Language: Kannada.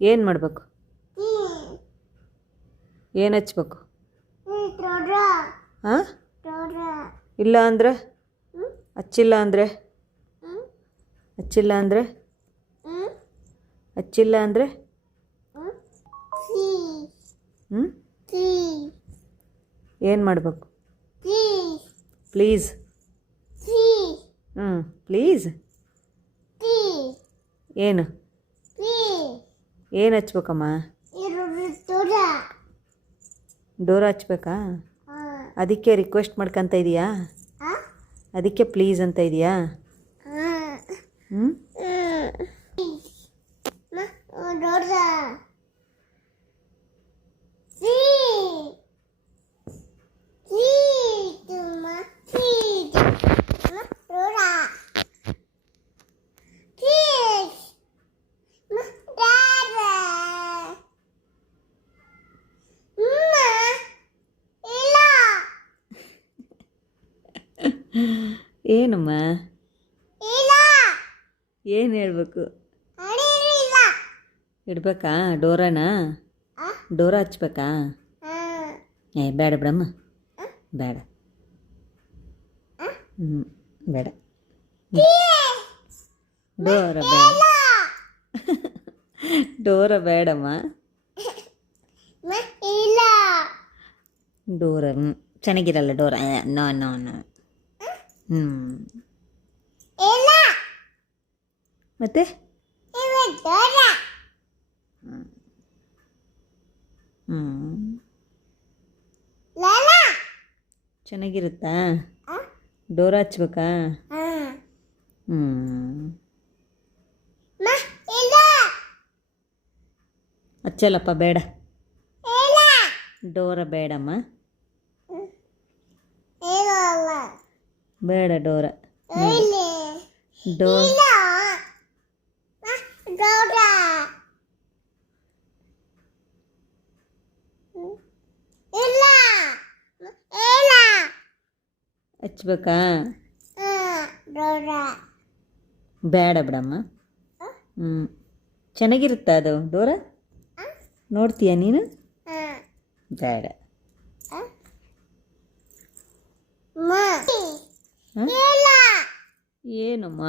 ಏನು ಮಾಡಬೇಕು? ಏನು ಹಚ್ಬೇಕು? ಹಾಂ, ಇಲ್ಲ ಅಂದರೆ ಹಚ್ಚಿಲ್ಲ ಅಂದರೆ ಹಚ್ಚಿಲ್ಲ ಅಂದರೆ ಹಚ್ಚಿಲ್ಲ ಅಂದರೆ ಹ್ಞೂ ಏನು ಮಾಡಬೇಕು? ಪ್ಲೀಸ್. ಹ್ಞೂ ಪ್ಲೀಸ್. ಏನು ಏನು ಹಚ್ಬೇಕಮ್ಮ? ಡೋರ್ ಹಚ್ಬೇಕಾ? ಅದಕ್ಕೆ ರಿಕ್ವೆಸ್ಟ್ ಮಾಡ್ಕೊತ ಇದೀಯಾ? ಅದಕ್ಕೆ ಪ್ಲೀಸ್ ಅಂತ ಇದೆಯಾ? ಹ್ಞೂ ಏನಮ್ಮ? ಏನು ಹೇಳ್ಬೇಕು? ಇಡ್ಬೇಕಾ ಡೋರನ? ಡೋರ ಹಚ್ಬೇಕಾ? ಏ ಬೇಡ ಬಿಡಮ್ಮ, ಬೇಡ. ಹ್ಞೂ ಬೇಡ. ಡೋರ ಬೇಡ, ಡೋರ ಬೇಡಮ್ಮ. ಡೋರ ಚೆನ್ನಾಗಿರಲ್ಲ ಡೋರ. No no no. ಹ್ಞೂ ಮತ್ತೆ ಹ್ಞೂ ಚೆನ್ನಾಗಿರುತ್ತಾ? ಡೋರ ಹಚ್ಬೇಕಾ? ಹ್ಞೂ ಹಚ್ಚಲ್ಲಪ್ಪ, ಬೇಡ. ಡೋರ ಬೇಡಮ್ಮ, ಬೇಡ ಡೋರ. ಡೋರ್ ಹಚ್ಬೇಕಾ? ಬೇಡ ಬಿಡಮ್ಮ. ಹ್ಞೂ ಚೆನ್ನಾಗಿರುತ್ತಾ ಅದು ಡೋರ? ನೋಡ್ತೀಯ ನೀನು? ಬೇಡ. ಏನಮ್ಮ?